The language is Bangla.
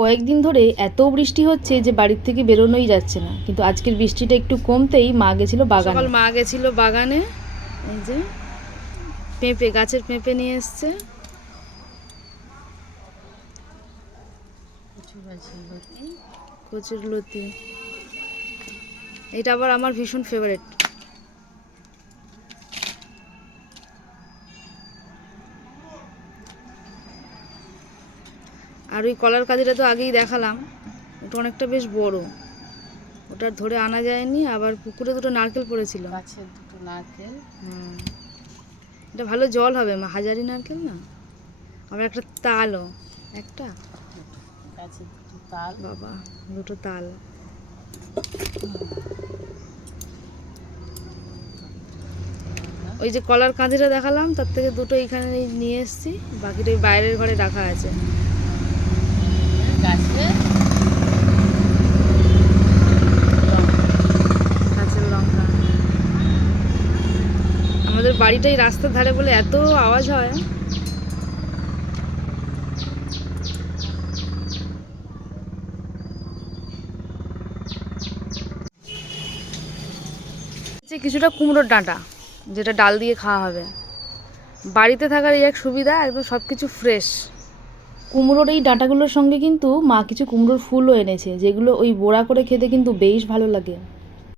কয়েকদিন ধরে এত বৃষ্টি হচ্ছে যে বাড়ির থেকে বেরোনোই যাচ্ছে না, কিন্তু আজকের বৃষ্টিটা একটু কমতেই মা গেছিল বাগানে। সকাল মা গেছিল বাগানে, এই যে পেঁপে, গাছের পেঁপে নিয়ে এসছে। কচুর লতি, এটা আবার আমার ভীষণ ফেভারিট। আর ওই কলার কাঁদিটা তো আগেই দেখালাম, ওটা অনেকটা বেশ বড়, ওটা ধরে আনা যায়নি। আবার পুকুরে দুটো নারকেল পড়েছিল, গাছের দুটো নারকেল। এটা ভালো জল হবে মা, হাজারি নারকেল না। আবার একটা তালও, একটা গাছের দুটো তাল, বাবা দুটো তাল। ওই যে কলার কাঁদিটা দেখালাম, তার থেকে দুটো এইখানে নিয়ে এসেছি, বাকিটা ওই বাইরের ঘরে রাখা আছে। গাছের লঙ্কা। আমাদের বাড়িটাই রাস্তার ধারে বলে এত আওয়াজ হয়। কিছুটা কুমড়োর ডাঁটা, যেটা ডাল দিয়ে খাওয়া হবে। বাড়িতে থাকার এই এক সুবিধা, একদম সব কিছু ফ্রেশ। কুমড়োর এই ডাঁটাগুলোর সঙ্গে কিন্তু মা কিছু কুমড়োর ফুলও এনেছে, যেগুলো ওই বড়া করে খেতে কিন্তু বেশ ভালো লাগে।